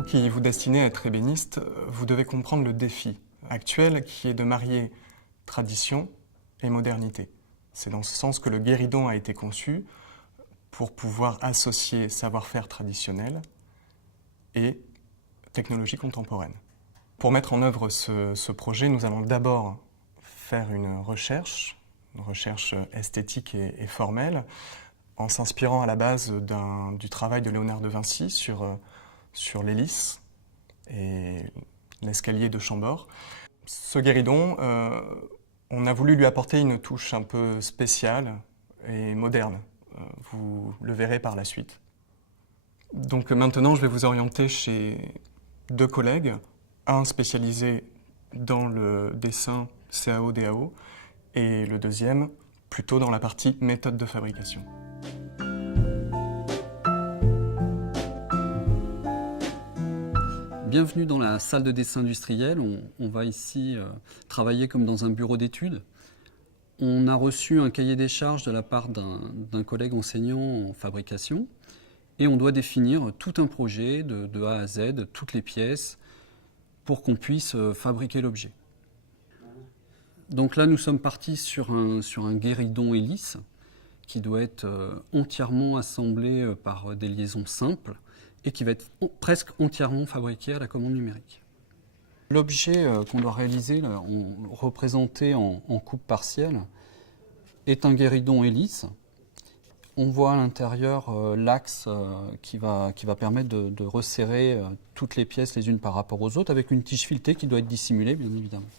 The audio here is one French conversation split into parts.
Vous qui vous destinez à être ébéniste, vous devez comprendre le défi actuel qui est de marier tradition et modernité. C'est dans ce sens que le guéridon a été conçu pour pouvoir associer savoir-faire traditionnel et technologie contemporaine. Pour mettre en œuvre ce projet, nous allons d'abord faire une recherche esthétique et formelle, en s'inspirant à la base du travail de Léonard de Vinci sur l'hélice et l'escalier de Chambord. Ce guéridon, on a voulu lui apporter une touche un peu spéciale et moderne. Vous le verrez par la suite. Donc maintenant, je vais vous orienter chez deux collègues, un spécialisé dans le dessin CAO-DAO et le deuxième plutôt dans la partie méthode de fabrication. Bienvenue dans la salle de dessin industriel. On va ici travailler comme dans un bureau d'études. On a reçu un cahier des charges de la part d'un collègue enseignant en fabrication et on doit définir tout un projet de A à Z, toutes les pièces, pour qu'on puisse fabriquer l'objet. Donc là, nous sommes partis sur un guéridon hélice qui doit être entièrement assemblé par des liaisons simples et qui va être presque entièrement fabriqué à la commande numérique. L'objet qu'on doit réaliser, là, représenté en coupe partielle, est un guéridon hélice. On voit à l'intérieur l'axe qui va permettre de resserrer toutes les pièces les unes par rapport aux autres, avec une tige filetée qui doit être dissimulée, bien évidemment.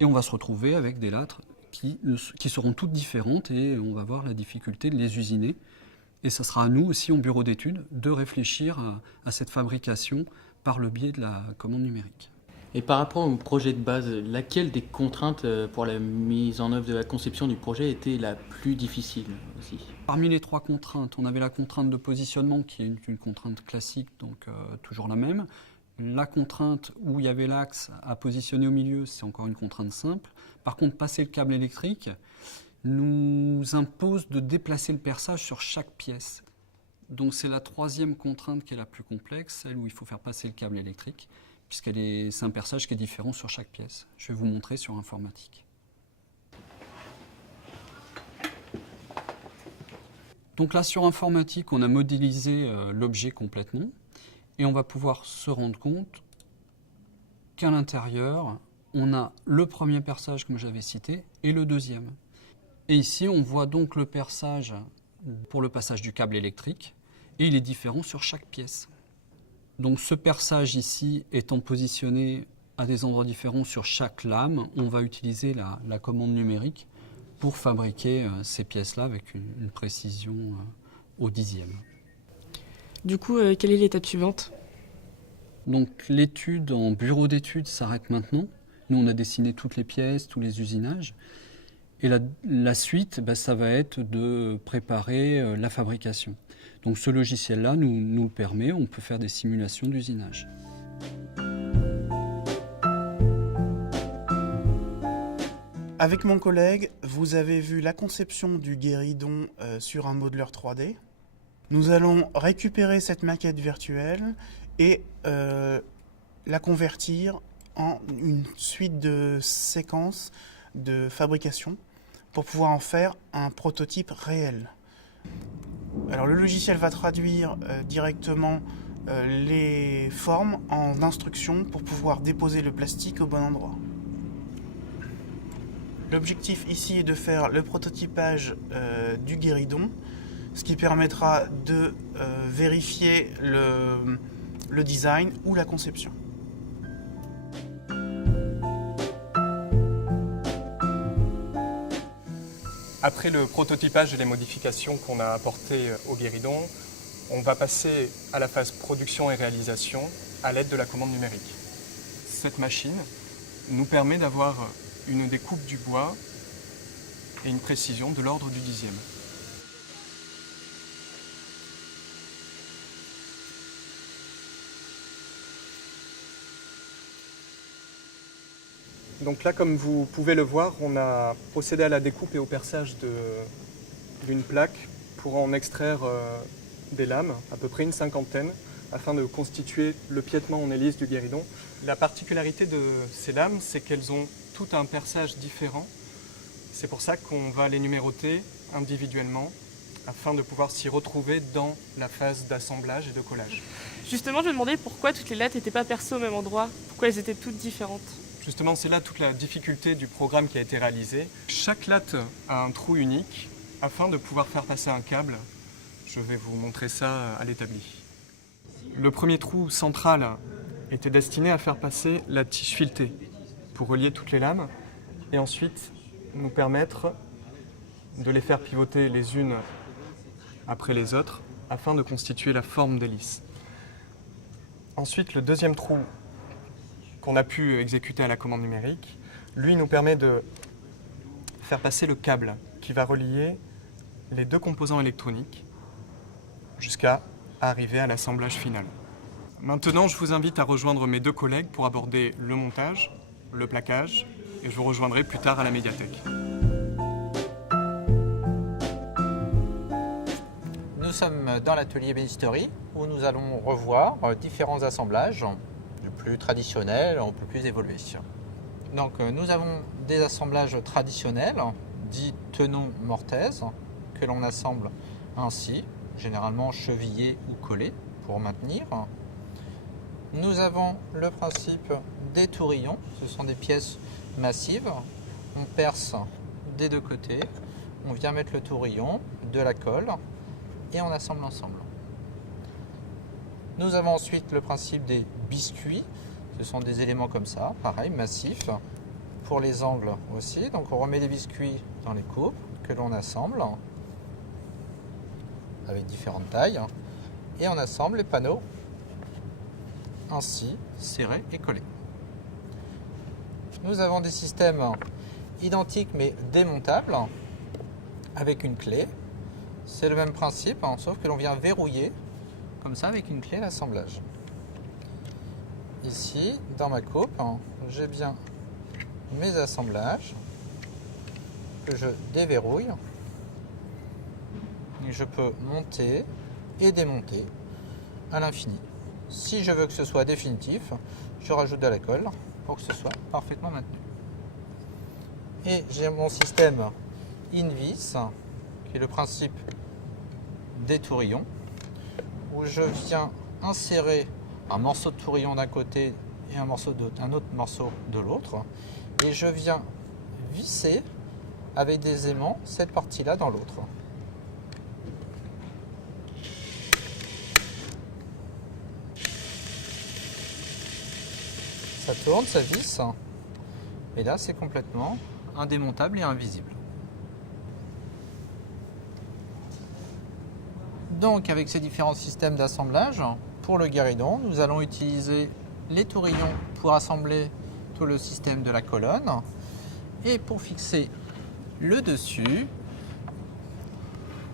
Et on va se retrouver avec des lattes qui seront toutes différentes et on va voir la difficulté de les usiner. Et ce sera à nous aussi, en bureau d'études, de réfléchir à cette fabrication par le biais de la commande numérique. Et par rapport au projet de base, laquelle des contraintes pour la mise en œuvre de la conception du projet était la plus difficile aussi? Parmi les trois contraintes, on avait la contrainte de positionnement qui est une contrainte classique, donc toujours la même. La contrainte où il y avait l'axe à positionner au milieu, c'est encore une contrainte simple. Par contre, passer le câble électrique nous impose de déplacer le perçage sur chaque pièce. Donc c'est la troisième contrainte qui est la plus complexe, celle où il faut faire passer le câble électrique, c'est un perçage qui est différent sur chaque pièce. Je vais vous montrer sur informatique. Donc là, sur informatique, on a modélisé l'objet complètement et on va pouvoir se rendre compte qu'à l'intérieur, on a le premier perçage, comme j'avais cité, et le deuxième. Et ici, on voit donc le perçage pour le passage du câble électrique, et il est différent sur chaque pièce. Donc ce perçage ici étant positionné à des endroits différents sur chaque lame, on va utiliser la commande numérique pour fabriquer ces pièces-là avec une précision au dixième. Du coup, quelle est l'étape suivante? Donc l'étude en bureau d'études s'arrête maintenant. Nous, on a dessiné toutes les pièces, tous les usinages. Et la suite, ça va être de préparer la fabrication. Donc ce logiciel-là nous le permet, on peut faire des simulations d'usinage. Avec mon collègue, vous avez vu la conception du guéridon sur un modeleur 3D. Nous allons récupérer cette maquette virtuelle et la convertir en une suite de séquences de fabrication pour pouvoir en faire un prototype réel. Alors le logiciel va traduire directement les formes en instructions pour pouvoir déposer le plastique au bon endroit. L'objectif ici est de faire le prototypage du guéridon, ce qui permettra de vérifier le design ou la conception. Après le prototypage et les modifications qu'on a apportées au guéridon, on va passer à la phase production et réalisation à l'aide de la commande numérique. Cette machine nous permet d'avoir une découpe du bois et une précision de l'ordre du dixième. Donc là, comme vous pouvez le voir, on a procédé à la découpe et au perçage d'une plaque pour en extraire des lames, à peu près une cinquantaine, afin de constituer le piétement en hélice du guéridon. La particularité de ces lames, c'est qu'elles ont tout un perçage différent. C'est pour ça qu'on va les numéroter individuellement, afin de pouvoir s'y retrouver dans la phase d'assemblage et de collage. Justement, je me demandais pourquoi toutes les lattes n'étaient pas percées au même endroit, pourquoi elles étaient toutes différentes. Justement, c'est là toute la difficulté du programme qui a été réalisé. Chaque latte a un trou unique afin de pouvoir faire passer un câble. Je vais vous montrer ça à l'établi. Le premier trou central était destiné à faire passer la tige filetée pour relier toutes les lames et ensuite nous permettre de les faire pivoter les unes après les autres afin de constituer la forme d'hélice. Ensuite, le deuxième trou qu'on a pu exécuter à la commande numérique, lui nous permet de faire passer le câble qui va relier les deux composants électroniques jusqu'à arriver à l'assemblage final. Maintenant, je vous invite à rejoindre mes deux collègues pour aborder le montage, le plaquage, et je vous rejoindrai plus tard à la médiathèque. Nous sommes dans l'atelier ébénisterie où nous allons revoir différents assemblages, du plus traditionnel au plus évolué. Donc nous avons des assemblages traditionnels, dits tenons mortaise, que l'on assemble ainsi, généralement chevillés ou collés pour maintenir. Nous avons le principe des tourillons, ce sont des pièces massives. On perce des deux côtés, on vient mettre le tourillon, de la colle et on assemble ensemble. Nous avons ensuite le principe des biscuits, ce sont des éléments comme ça, pareil, massifs, pour les angles aussi. Donc on remet les biscuits dans les coupes que l'on assemble avec différentes tailles et on assemble les panneaux ainsi serrés et collés. Nous avons des systèmes identiques mais démontables avec une clé. C'est le même principe, sauf que l'on vient verrouiller comme ça avec une clé l'assemblage. Ici, dans ma coupe, j'ai bien mes assemblages que je déverrouille. Et je peux monter et démonter à l'infini. Si je veux que ce soit définitif, je rajoute de la colle pour que ce soit parfaitement maintenu. Et j'ai mon système in-vis, qui est le principe des tourillons, où je viens insérer un morceau de tourillon d'un côté et un autre morceau de l'autre, et je viens visser avec des aimants cette partie-là dans l'autre. Ça tourne, ça visse, et là c'est complètement indémontable et invisible. Donc avec ces différents systèmes d'assemblage, pour le guéridon, nous allons utiliser les tourillons pour assembler tout le système de la colonne. Et pour fixer le dessus,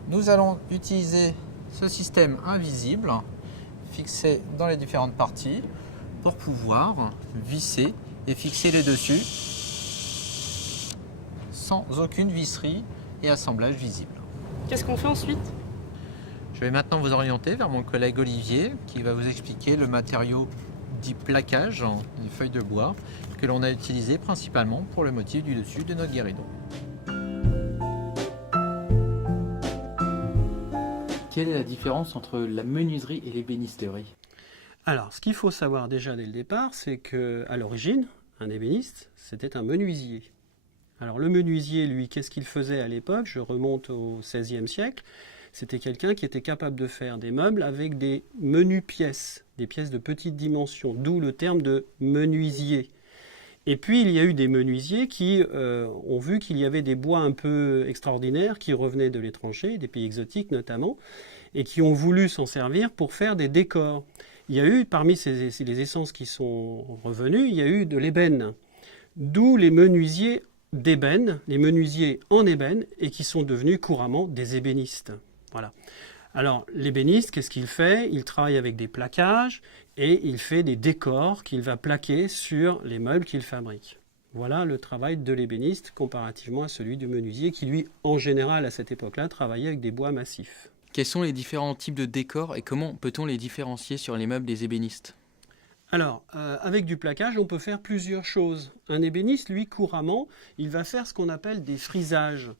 nous allons utiliser ce système invisible fixé dans les différentes parties pour pouvoir visser et fixer les dessus sans aucune visserie et assemblage visible. Qu'est-ce qu'on fait ensuite? Je vais maintenant vous orienter vers mon collègue Olivier qui va vous expliquer le matériau dit plaquage, les feuilles de bois, que l'on a utilisé principalement pour le motif du dessus de notre guéridon. Quelle est la différence entre la menuiserie et l'ébénisterie? Alors, ce qu'il faut savoir déjà dès le départ, c'est qu'à l'origine, un ébéniste, c'était un menuisier. Alors le menuisier, lui, qu'est-ce qu'il faisait à l'époque? Je remonte au XVIe siècle. C'était quelqu'un qui était capable de faire des meubles avec des menues pièces, des pièces de petite dimension, d'où le terme de menuisier. Et puis il y a eu des menuisiers qui ont vu qu'il y avait des bois un peu extraordinaires qui revenaient de l'étranger, des pays exotiques notamment, et qui ont voulu s'en servir pour faire des décors. Il y a eu, parmi les essences qui sont revenues, il y a eu de l'ébène, d'où les menuisiers d'ébène, les menuisiers en ébène, et qui sont devenus couramment des ébénistes. Voilà. Alors, l'ébéniste, qu'est-ce qu'il fait? Il travaille avec des plaquages et il fait des décors qu'il va plaquer sur les meubles qu'il fabrique. Voilà le travail de l'ébéniste comparativement à celui du menuisier qui, lui, en général, à cette époque-là, travaillait avec des bois massifs. Quels sont les différents types de décors et comment peut-on les différencier sur les meubles des ébénistes? Alors, avec du plaquage, on peut faire plusieurs choses. Un ébéniste, lui, couramment, il va faire ce qu'on appelle des frisages.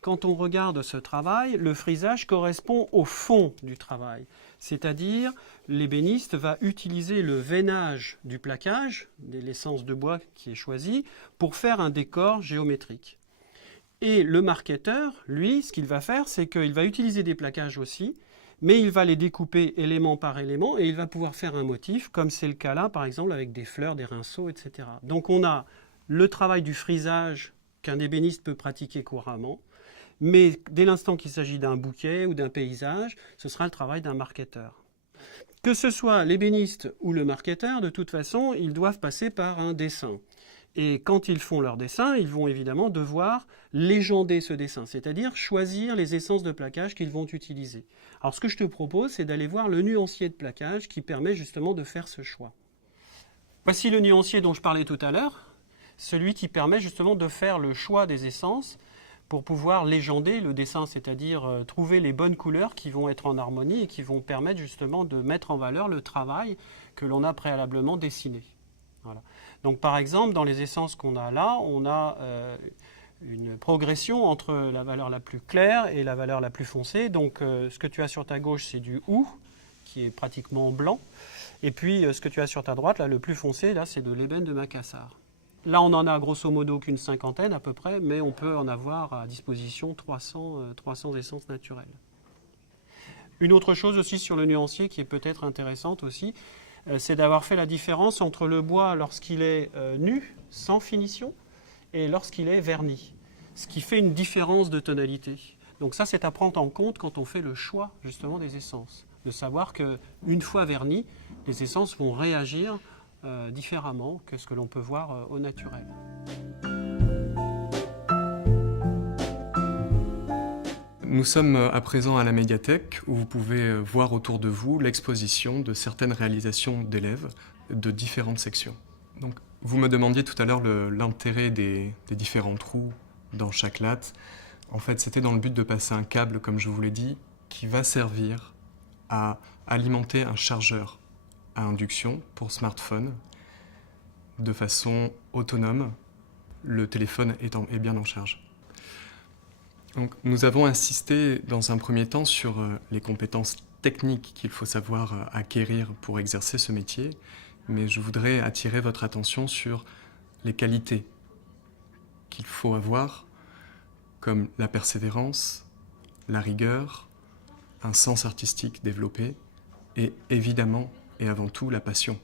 Quand on regarde ce travail, le frisage correspond au fond du travail. C'est-à-dire, l'ébéniste va utiliser le veinage du plaquage, de l'essence de bois qui est choisie, pour faire un décor géométrique. Et le marquetteur, lui, ce qu'il va faire, c'est qu'il va utiliser des plaquages aussi, mais il va les découper élément par élément et il va pouvoir faire un motif, comme c'est le cas là, par exemple, avec des fleurs, des rinceaux, etc. Donc on a le travail du frisage qu'un ébéniste peut pratiquer couramment, mais dès l'instant qu'il s'agit d'un bouquet ou d'un paysage, ce sera le travail d'un marquetteur. Que ce soit l'ébéniste ou le marquetteur, de toute façon, ils doivent passer par un dessin. Et quand ils font leur dessin, ils vont évidemment devoir légender ce dessin, c'est-à-dire choisir les essences de plaquage qu'ils vont utiliser. Alors ce que je te propose, c'est d'aller voir le nuancier de plaquage qui permet justement de faire ce choix. Voici le nuancier dont je parlais tout à l'heure, celui qui permet justement de faire le choix des essences pour pouvoir légender le dessin, c'est-à-dire trouver les bonnes couleurs qui vont être en harmonie et qui vont permettre justement de mettre en valeur le travail que l'on a préalablement dessiné. Voilà. Donc par exemple, dans les essences qu'on a là, on a une progression entre la valeur la plus claire et la valeur la plus foncée. Donc ce que tu as sur ta gauche, c'est du hou, qui est pratiquement blanc. Et puis ce que tu as sur ta droite, là, le plus foncé, là, c'est de l'ébène de Macassar. Là, on en a grosso modo qu'une cinquantaine à peu près, mais on peut en avoir à disposition 300 essences naturelles. Une autre chose aussi sur le nuancier qui est peut-être intéressante aussi, c'est d'avoir fait la différence entre le bois lorsqu'il est nu, sans finition, et lorsqu'il est verni, ce qui fait une différence de tonalité. Donc ça, c'est à prendre en compte quand on fait le choix justement des essences, de savoir qu'une fois verni, les essences vont réagir différemment que ce que l'on peut voir au naturel. Nous sommes à présent à la médiathèque où vous pouvez voir autour de vous l'exposition de certaines réalisations d'élèves de différentes sections. Donc, vous me demandiez tout à l'heure l'intérêt des différents trous dans chaque latte. En fait, c'était dans le but de passer un câble, comme je vous l'ai dit, qui va servir à alimenter un chargeur à induction pour smartphone de façon autonome, le téléphone est bien en charge. Donc, nous avons insisté dans un premier temps sur les compétences techniques qu'il faut savoir acquérir pour exercer ce métier, mais je voudrais attirer votre attention sur les qualités qu'il faut avoir, comme la persévérance, la rigueur, un sens artistique développé et évidemment et avant tout la passion.